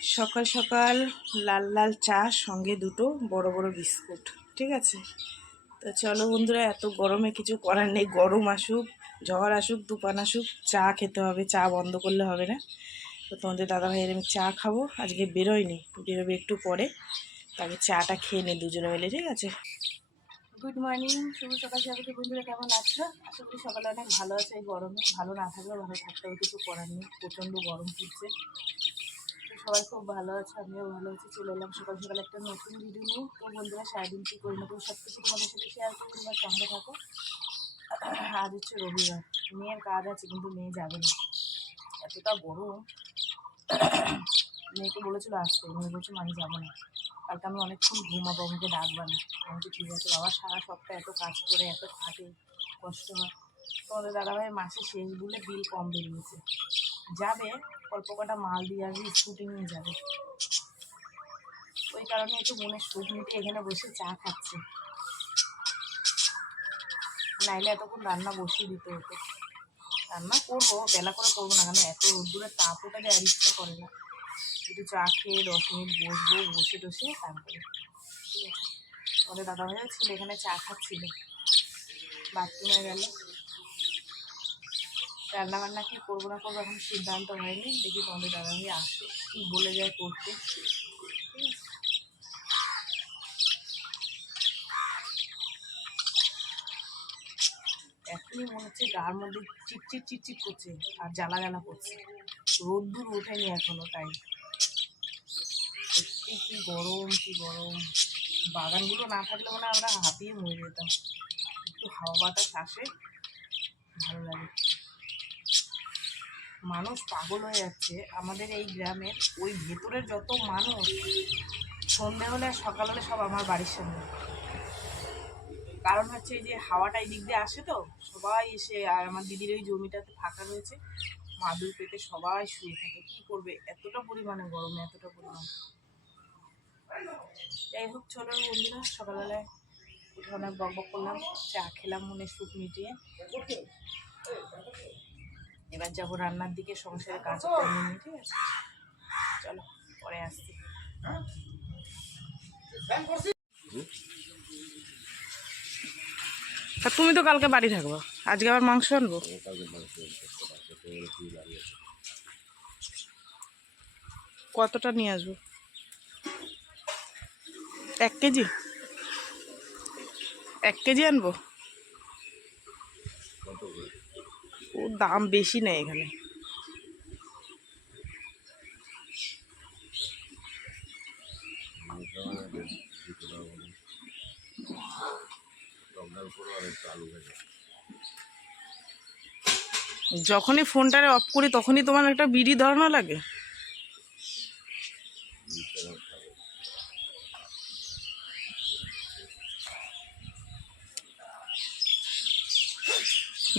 সকাল সকাল লাল লাল চা সঙ্গে দুটো বড় বড় বিস্কুট, ঠিক আছে। তো চলো বন্ধুরা, এত গরমে কিছু করার নেই, গরম আসুক ঝড় আসুক তুফান আসুক চা খেতে হবে, চা বন্ধ করলে হবে না। তো তোমাদের দাদাভাইয়ের আমি চা খাবো, আজকে বেরোয়নি, বেরোবে একটু পরে, তাকে চাটা খেয়ে নিই দুজনে মিলে, ঠিক আছে। গুড মর্নিং, শুভ সকাল সবাইকে। বন্ধুরা কেমন আছো? আশা করি সকালে অনেক ভালো আছে। এই গরমে ভালো না থাকলেও ভালো থাকতে হবে, কিছু করার নেই, প্রচণ্ড গরম পড়ছে। সবাই খুব ভালো আছে, আমিও ভালো আছি। চলে এলাম সকাল সকাল একটা নতুন ভিডিও নিয়ে। তো বন্ধুরা সারাদিন কী করি না করি সব কিছু তোমাদের সাথে শেয়ার করি, তোমরা সঙ্গে থাকো। আজ হচ্ছে রবিবার, মেয়ের কাজ আছে কিন্তু মেয়ে যাবে না, এতটা গরম। মেয়েকে বলেছিল আসতে, মেয়ে বলছে আমি যাবো না, কালকে আমি অনেকক্ষণ ঘুমাবো, আমাকে ডাকবা না। আমি তো ঠিক আছে বাবা, সারা সপ্তাহে এত কাজ করে এত খাটে, কষ্ট হয়। তোমাদের দাদাভাইয়ের মাসে শেষ বলে বিল কম বেরিয়েছে, যাবে অল্প কটা মাল দিয়ে আসবে, স্কুটি নিয়ে যাবে। ওই কারণে একটু মনের সুখ মিটে এখানে বসে চা খাচ্ছে, নাইলে এতক্ষণ রান্না বসিয়ে দিতে হতো। রান্না করবো, বেলা করে করবো না, কেন এত রোদ্দুরের তাপ ওটা যায়, আর ইচ্ছা করে না। একটু চা খেয়ে 10 মিনিট বসবো, বসে টসে তারপরে, ঠিক আছে। আমাদের দাদাভাইও ছিল এখানে, চা খাচ্ছিল, বাথরুমে গেল। রান্না বান্না কি করবো না করবো এখন সিদ্ধান্ত হয়নি, দেখি তোমাদের দাদাভাই আসে কি বলে যায় করতে, ঠিক আছে। এখনই মনে হচ্ছে গার মধ্যে চিটচিট চিটচিট করছে আর জ্বালা জ্বালা করছে, রোদ্দুর ওঠেনি এখনো, তাই সত্যি কি গরম, কি গরম। বাগানগুলো না থাকলে মানে আমরা হাঁপিয়ে মরে যেতাম, একটু হাওয়া বাতাস আসে ভালো লাগে। মানুষ পাগল হয়ে যাচ্ছে আমাদের এই গ্রামের, ওই ভেতরের যত মানুষ সন্ধে হলে আর সকাল হলে সব আমার বাড়ির সামনে। কারণ হচ্ছে এই যে হাওয়াটা এই দিক দিয়ে আসে, তো সবাই এসে, আর আমার দিদির ওই জমিটাতে ফাঁকা রয়েছে, মাদুর পেতে সবাই শুয়ে থাকে। কী করবে এতটা পরিমাণে গরমে, এতটা পরিমাণ। যাই হোক, চলো বন্ধুরা, সকালবেলায় উঠে অনেক বক বক করলাম, চা খেলাম মনের সুখ মিটিয়ে। এবার যাবো রান্নার দিকে, সংসারের কাজ করে নিয়ে, ঠিক আছে। চলো পরে আসছি। তুমি তো কালকে বাড়ি থাকবো, আজকে আবার মাংস আনবো। কতটা নিয়ে আসবো? 1 কেজি? 1 কেজি আনবো? ও দাম বেশি নেই এখানে। যখনই ফোনটারে অফ করি তখনই তোমার একটা বিড়ি ধরানো লাগে।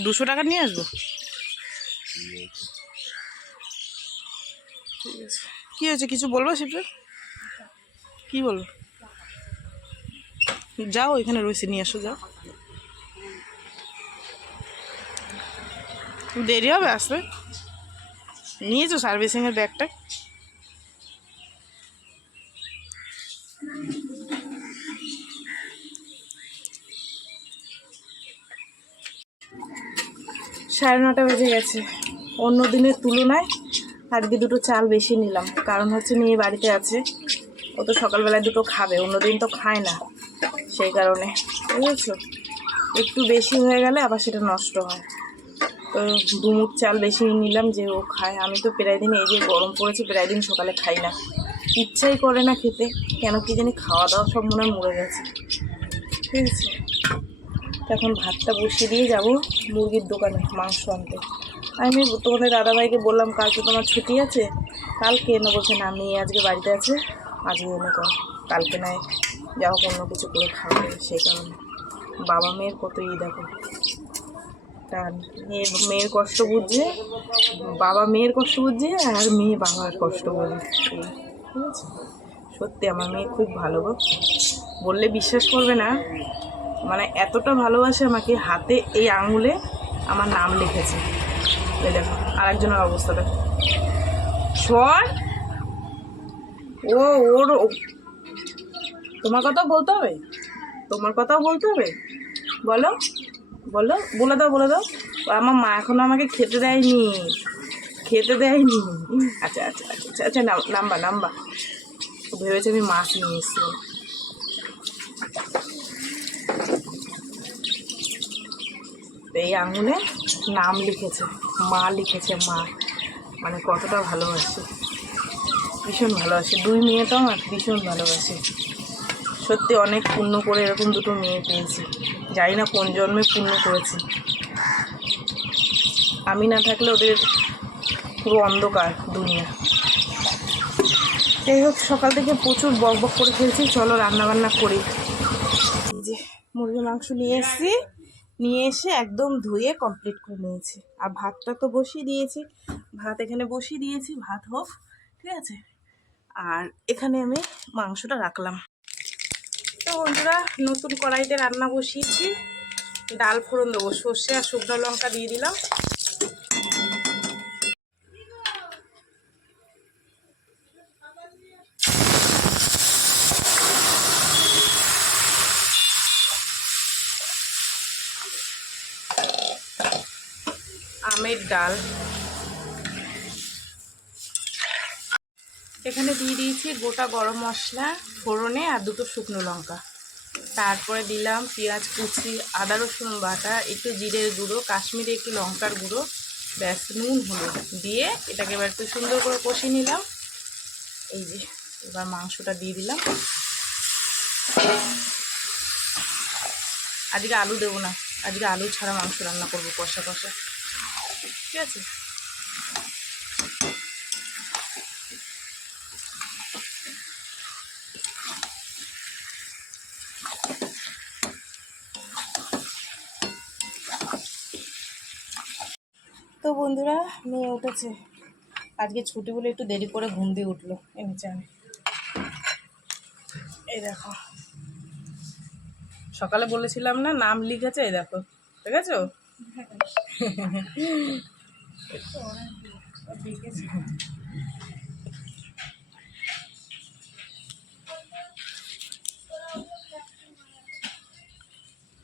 $200 নিয়ে আসবো, ঠিক আছে। কী হয়েছে, কিছু বলবো শিবরা? কি বলবো? যাও এখানে রয়েছে, নিয়ে আসো, যাও। দেরি হবে আসবে। নিয়েছো সার্ভিসিংয়ের ব্যাগটা? সাড়ে 9টা বেজে গেছে। অন্য দিনের তুলনায় আজকে 2টো চাল বেশি নিলাম, কারণ হচ্ছে মেয়ে বাড়িতে আছে, ও তো সকালবেলায় 2টো খাবে, অন্যদিন তো খায় না, সেই কারণে, বুঝেছো। একটু বেশি হয়ে গেলে আবার সেটা নষ্ট হয়, তো 2 মুঠ চাল বেশি নিলাম যে ও খায়। আমি তো প্রায় দিন, এই যে গরম পড়েছে, প্রায় দিন সকালে খাই না, ইচ্ছাই করে না খেতে, কেন কি জানি, খাওয়া দাওয়া সব মনে হয় মরে গেছে, ঠিক আছে। এখন ভাতটা বসিয়ে দিয়ে যাব মুরগির দোকানে মাংস আনতে। আমি তোমাদের দাদাভাইকে বললাম কালকে তোমার ছুটি আছে, কালকে এনে, বলছে না মেয়ে আজকে বাড়িতে আছে, আজকে এনে কর, কালকে নয় যা হোক অন্য কিছু করে খাওয়াবে, সেই কারণে। বাবা মেয়ের কত দেখো, তার মেয়ের কষ্ট বুঝছে, বাবা মেয়ের কষ্ট বুঝছে, আর মেয়ে বাবার কষ্ট বোঝে, ঠিক আছে। সত্যি আমার মেয়ে খুব ভালো গো, বললে বিশ্বাস করবে না, মানে এতটা ভালোবাসে আমাকে, হাতে এই আঙুলে আমার নাম লিখেছে। এই দেখো আরেকজনের অবস্থা দেখো, শোন ও ওর তোমার কথাও বলতে হবে, তোমার কথাও বলতে হবে। বলো বলো, বলে দাও বলে দাও। আমার মা এখনো আমাকে খেতে দেয়নি, খেতে দেয়নি। আচ্ছা আচ্ছা আচ্ছা আচ্ছা আচ্ছা, নাম্বা নাম্বা। ভেবেছে আমি মাছ নিয়ে এসেছিলাম। এই আঙুলে নাম লিখেছে, মা লিখেছে, মা। মানে কতটা ভালোবাসে, ভীষণ ভালোবাসে। দুই মেয়েটাও আমার ভীষণ ভালোবাসে। সত্যি অনেক পুণ্য করে এরকম দুটো মেয়ে পেয়েছি। জানি না কোন জন্মে পুণ্য করেছি। আমি না থাকলে ওদের পুরো অন্ধকার দুনিয়া। যাই হোক, সকাল থেকে প্রচুর বক বক করে ফেলছি। চলো রান্নাবান্না করি। যে মুরগির মাংস নিয়ে এসেছি, নিয়ে এসে একদম ধুয়ে কমপ্লিট করে নিয়েছি। আর ভাতটা তো বসিয়ে দিয়েছি, ভাত এখানে বসিয়ে দিয়েছি, ভাত হোক, ঠিক আছে। আর এখানে আমি মাংসটা রাখলাম। তো বন্ধুরা, নতুন কড়াইতে রান্না বসিয়েছি। ডাল ফোড়ন দেবো, সর্ষে আর শুকনো লঙ্কা দিয়ে দিলাম। আমের ডাল এখানে দিয়ে দিয়েছি, গোটা গরম মশলা ফোড়নে আর দুটো শুকনো লঙ্কা। তারপরে দিলাম পেঁয়াজ কুচি, আদা রসুন বাটা, একটু জিরের গুঁড়ো, কাশ্মীরি একটু লঙ্কার গুঁড়ো, ব্যাস নুন হলুদ দিয়ে এটাকে এবার একটু সুন্দর করে কষিয়ে নিলাম। এই যে এবার মাংসটা দিয়ে দিলাম। আজকে আলু দেবো না, আজকে আলু ছাড়া মাংস রান্না করবো, কষা কষা, ঠিক আছে। তো বন্ধুরা, মেয়ে উঠেছে, আজকে ছুটি বলে একটু দেরি করে ঘুম দিয়ে উঠলো। এনেছে আমি, এই দেখো সকালে বলেছিলাম না নাম লিখেছে, এই দেখো ঠিক আছে।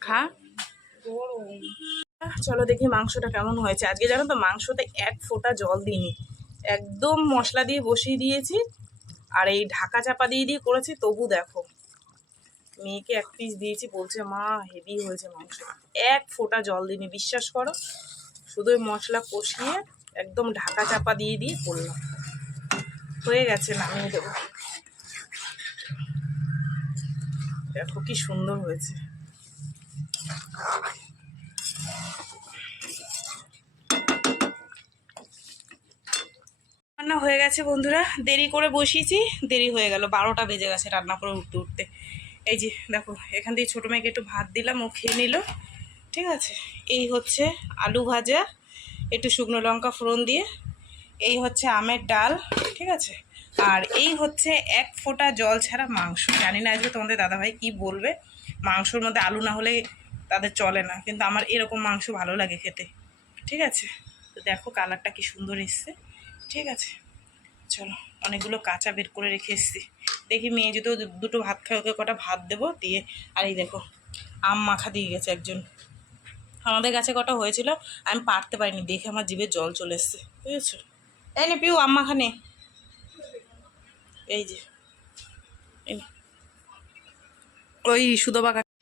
খা, চলো দেখি মাংসটা কেমন হয়েছে। আজকে জানো তো মাংসতে এক ফোঁটা জল দিইনি, একদম মশলা দিয়ে বসিয়ে দিয়েছি। আর এই ঢাকা চাপা দিয়ে দিয়ে করেছি, তবু দেখো মেয়েকে এক পিস দিয়েছি, বলছে মা হেভি হয়েছে মাংস। এক ফোঁটা জল দিইনি, বিশ্বাস করো। শুধু মশলা কষিয়ে একদম ঢাকা চাপা দিয়ে দিয়ে করলাম। হয়ে গেছে, নামিয়ে দেবো। দেখো কি সুন্দর হয়েছে। রান্না হয়ে গেছে বন্ধুরা, দেরি করে বসিয়েছি, দেরি হয়ে গেল, 12টা বেজে গেছে রান্না করে উঠতে উঠতে। এই যে দেখো, এখান থেকে ছোটো মেয়েকে একটু ভাত দিলাম, ও খেয়ে নিল, ঠিক আছে। এই হচ্ছে আলু ভাজা, একটু শুকনো লঙ্কা ফোড়ন দিয়ে। এই হচ্ছে আমের ডাল, ঠিক আছে। আর এই হচ্ছে এক ফোঁটা জল ছাড়া মাংস। জানি না আজকে তোমাদের দাদাভাই কি বলবে, মাংসর মধ্যে আলু না হলে তাদের চলে না, কিন্তু আমার এরকম মাংস ভালো লাগে খেতে, ঠিক আছে। তো দেখো কালারটা কি সুন্দর এসছে, ঠিক আছে। চলো, অনেকগুলো কাঁচা বের করে রেখে এসেছি। দেখি মেয়ে যদি দুটো ভাত খায়, ওকে কটা ভাত দেবো দিয়ে। আর এই দেখো আম মাখা দিয়ে গেছে একজন, আমাদের গাছে কটা হয়েছিল, আমি পারতে পারিনি, দেখে আমার জিভে জল চলে এসছে, বুঝেছো। এই নে পিউ, আম মাখা নে। এই যে ওই সুদবা কাকা,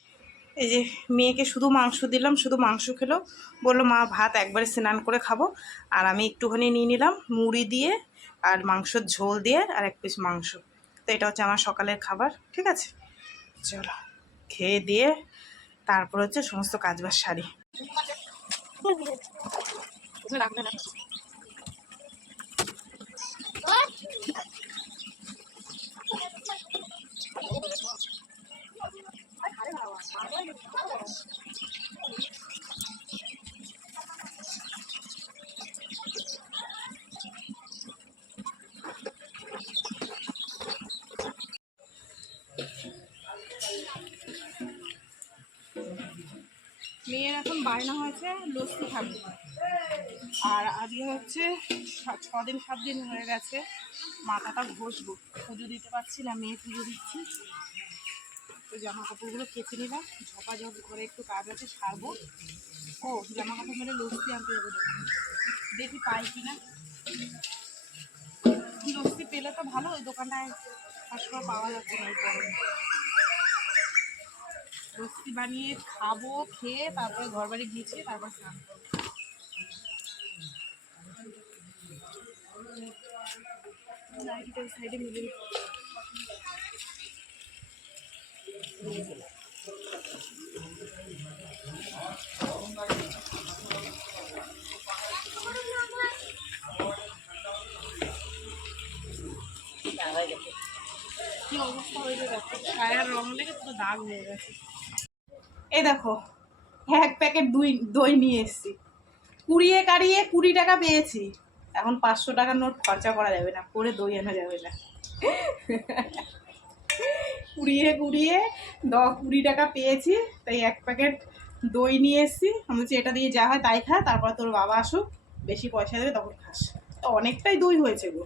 এই যে মেয়েকে শুধু মাংস দিলাম, শুধু মাংস খেলো, বললো মা ভাত একবারে স্নান করে খাবো। আর আমি একটুখানি নিয়ে নিলাম মুড়ি দিয়ে আর মাংসর ঝোল দিয়ে আর এক পিস মাংস। তো এটা হচ্ছে আমার সকালের খাবার, ঠিক আছে। চলো খেয়ে দিয়ে তারপর হচ্ছে সমস্ত কাজবাজ সারি। মেয়ের এখন বায়না হয়েছে লস্যি খাবে। আর আজকে হচ্ছে 6 দিন 7 দিন হয়ে গেছে মাথাটা ঘষবো, পুজো দিতে পারছি না, মেয়ে পুজো দিচ্ছি। তো জামা কাপড়গুলো কেচে নিলাম, ঝপাঝপ করে একটু কাজ আছে সারবো। ও জামা কাপড় মেলে লস্যি আনতে যাবো দোকানে, দেখি পাই কিনা। লস্যি পেলে তো ভালো, ওই দোকানটায় সবসময় পাওয়া যাচ্ছে না এই গরমে। লস্যি বানিয়ে খাবো, খেয়ে তারপরে ঘর বাড়ি গিয়েছি, তারপর স্নান করবো। সাইডে মিলে কি অবস্থা হয়েছে দেখো, গায়ের রং লেগে পুরো দাগ হয়ে গেছে। এই দেখো, এক প্যাকেট দই নিয়ে এসেছি, কুড়িয়ে কাড়িয়ে 20 টাকা পেয়েছি। এখন 500 টাকার নোট খরচা করা যাবে না, করে দই আনা যাবে না। কুড়িয়ে 20 টাকা পেয়েছি, তাই এক প্যাকেট দই নিয়ে এসেছি। আমি বলছি এটা দিয়ে যা হয় তাই খা, তারপর তোর বাবা আসুক, বেশি পয়সা দেবে তখন খাস। তো অনেকটাই দই হয়েছে গো,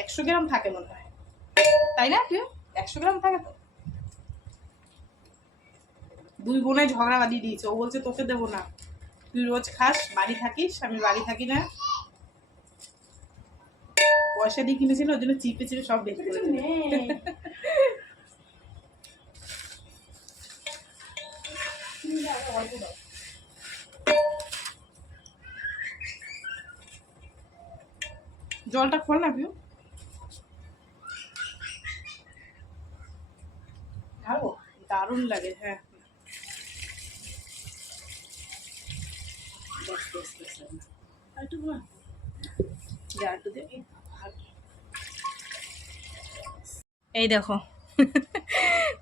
100 গ্রাম থাকে মনে হয়, তাই না? কেউ 100 গ্রাম থাকে তো। দুই বোনে ঝগড়া বাঁধিয়ে দিয়েছে, ও বলছে তোকে দেবো না, তুই রোজ খাস, বাড়ি থাকিস, আমি বাড়ি থাকি না। পয়সা দিয়ে কিনেছিল, ওই জন্য চিপে চিপে সব বের করে দিল। জলটা খোল না পিউ, দারুণ লাগে। হ্যাঁ এই দেখো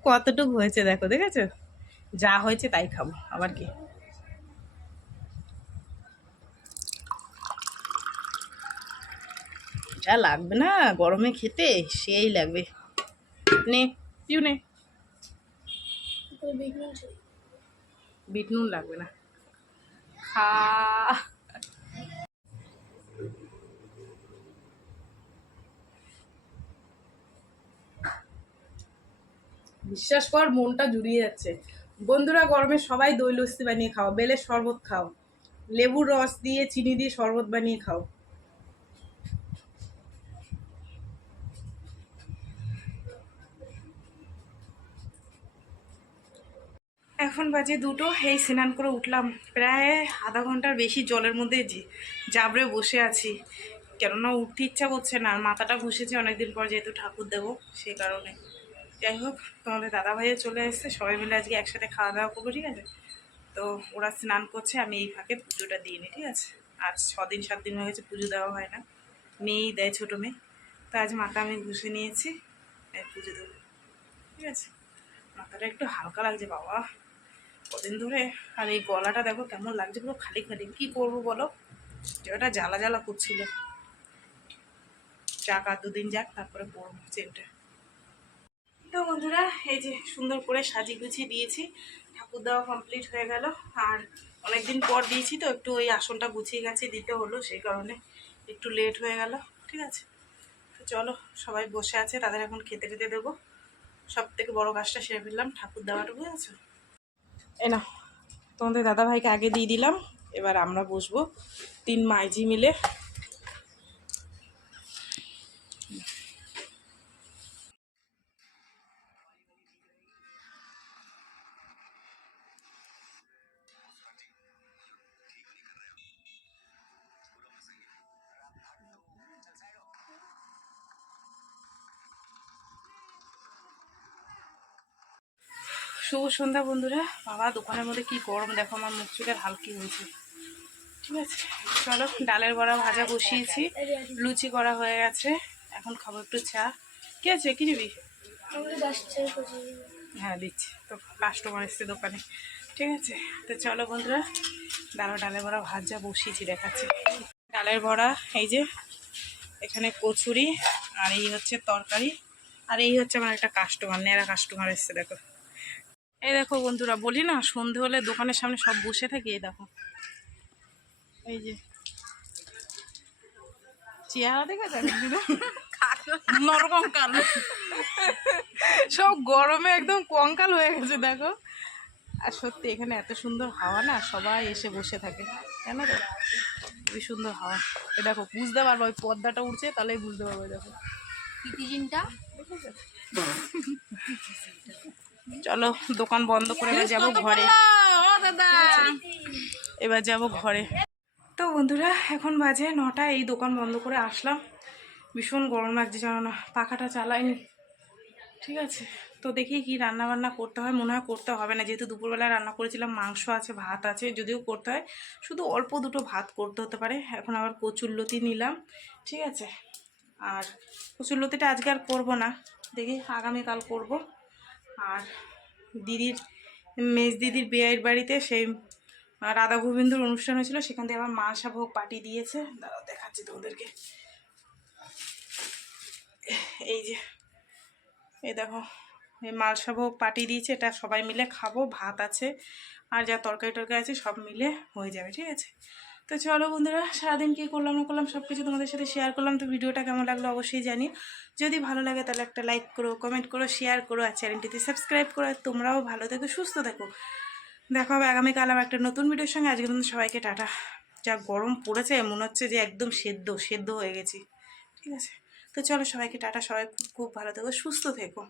কতটুকু হয়েছে দেখো, দেখেছো? যা হয়েছে তাই খাবো, আবার কি। যা লাগবে না গরমে খেতে, সেই লাগবে। নে পিউ নে, বিট নুন লাগবে না, খা। বিশ্বাস কর, মনটা জুড়িয়ে যাচ্ছে। বন্ধুরা, গরমে সবাই দই লস্যি বানিয়ে খাও, বেলের শরবত খাও, লেবুর রস দিয়ে চিনি দিয়ে শরবত বানিয়ে খাও। এখন বাজে 2টো, এই স্নান করে উঠলাম, প্রায় আধা ঘন্টার বেশি জলের মধ্যে জাবড়ে বসে আছি, কেননা উঠতে ইচ্ছা করছে না। আর মাথাটা ঘুষেছি অনেকদিন পর, যেহেতু ঠাকুর দেবো সেই কারণে। যাই হোক, তোমাদের দাদা ভাইও চলে এসছে, সবাই মিলে আজকে একসাথে খাওয়া দাওয়া করবো, ঠিক আছে? তো ওরা স্নান করছে, আমি এই ফাঁকে পুজোটা দিয়ে নিই, ঠিক আছে? আজ 6-7 দিন হয়ে গেছে পুজো দেওয়া হয় না, মেয়েই দেয়, ছোটো মেয়ে। তো আজ মাথা আমি ঘুষে নিয়েছি, পুজো দেবো, ঠিক আছে? মাথাটা একটু হালকা লাগছে বাবা, কদিন ধরে। আর এই গলাটা দেখো কেমন লাগছে, পুরো খালি খালি। কি করবো বলো, যেটা জ্বালা জ্বালা করছিল। যাক, আর 2 দিন যাক, তারপরে পরবো চেনটা। তো বন্ধুরা, এই যে সুন্দর করে সাজিয়ে গুছিয়ে দিয়েছি, ঠাকুর দেওয়া কমপ্লিট হয়ে গেল। আর অনেকদিন পর দিয়েছি তো, একটু ওই আসনটা গুছিয়ে গেছে দিতে হলো, সেই কারণে একটু লেট হয়ে গেল, ঠিক আছে? তো চলো, সবাই বসে আছে, তাদের এখন খেতে টেতে দেবো। সব থেকে বড় কাজটা সেরে ফেললাম, ঠাকুর দেওয়াটা, বুঝেছো? এই না, তোমাদের দাদাভাইকে আগে দিয়ে দিলাম, এবার আমরা বসবো 3 মাইজি মিলে। শুভ সন্ধ্যা বন্ধুরা। বাবা, দোকানের মধ্যে কি গরম দেখো, আমার মুখ চোখের হাল কি হয়েছে, ঠিক আছে? চলো, ডালের বড়া ভাজা বসিয়েছি, লুচি করা হয়ে গেছে, এখন খাবো একটু চা। কি আছে, কি নিবি? হ্যাঁ দিচ্ছি, তো কাস্টমার এসছে দোকানে, ঠিক আছে? তো চলো বন্ধুরা, ডালের বড়া ভাজা বসিয়েছি, দেখাচ্ছি। ডালের বড়া, এই যে এখানে কচুরি, আর এই হচ্ছে তরকারি, আর এই হচ্ছে আমার একটা কাস্টমার, নেড়া কাস্টমার এসছে দেখো। এই দেখো বন্ধুরা, বলি না সন্ধে হলে দোকানের সামনে সব বসে থাকে, এই দেখো, এই যে চেহারা দেখে যাবে নরকঙ্কাল, সব গরমে একদম কঙ্কাল হয়ে গেছে দেখো। আর সত্যি এখানে এত সুন্দর হাওয়া না, সবাই এসে বসে থাকে, কেন তো খুবই সুন্দর হাওয়া। এ দেখো বুঝতে পারবো, ওই পর্দাটা উঠছে তাহলেই বুঝতে পারবো। দেখো চলো দোকান বন্ধ করে এবার যাবো ঘরে। এবার যাবো ঘরে। তো বন্ধুরা এখন বাজে 9টা, এই দোকান বন্ধ করে আসলাম। ভীষণ গরম লাগছে জানো না, পাখাটা চালাইনি। ঠিক আছে, তো দেখি কি রান্না বান্না করতে হয়। মনে হয় করতে হবে না, যেহেতু দুপুরবেলা রান্না করেছিলাম, মাংস আছে, ভাত আছে। যদিও করতে হয় শুধু অল্প দুটো ভাত করতে হতে পারে। এখন আবার কচুরলতি নিলাম, ঠিক আছে। আর কচুরলতিটা আজকে আর করবো না, দেখি আগামীকাল করব। আর দিদির মেজ দিদির বিয়ের বাড়িতে সেই রাধা গোবিন্দর অনুষ্ঠান হয়েছিল, সেখান থেকে আবার মালসা ভোগ পাটি দিয়েছে। দাঁড়াও দেখাচ্ছি তোমাদেরকে, এই যে এই দেখো, এই মালসা ভোগ পাটি দিয়েছে, এটা সবাই মিলে খাবো। ভাত আছে আর যা তরকারি টরকারি আছে সব মিলে হয়ে যাবে, ঠিক আছে। তো চলো বন্ধুরা, সারাদিন কী করলাম না করলাম সব কিছু তোমাদের সাথে শেয়ার করলাম। তো ভিডিওটা কেমন লাগলো অবশ্যই জানি। যদি ভালো লাগে তাহলে একটা লাইক করো, কমেন্ট করো, শেয়ার করো, আর চ্যানেলটিতে সাবস্ক্রাইব করো। আর তোমরাও ভালো থেকো, সুস্থ থেকো। দেখা হবে আগামীকাল আবার একটা নতুন ভিডিওর সঙ্গে। আজকে কিন্তু সবাইকে টাটা। যা গরম পড়েছে, মনে হচ্ছে যে একদম সেদ্ধ সেদ্ধ হয়ে গেছি, ঠিক আছে। তো চলো সবাইকে টাটা, সবাই খুব খুব ভালো থেকো, সুস্থ থেকো।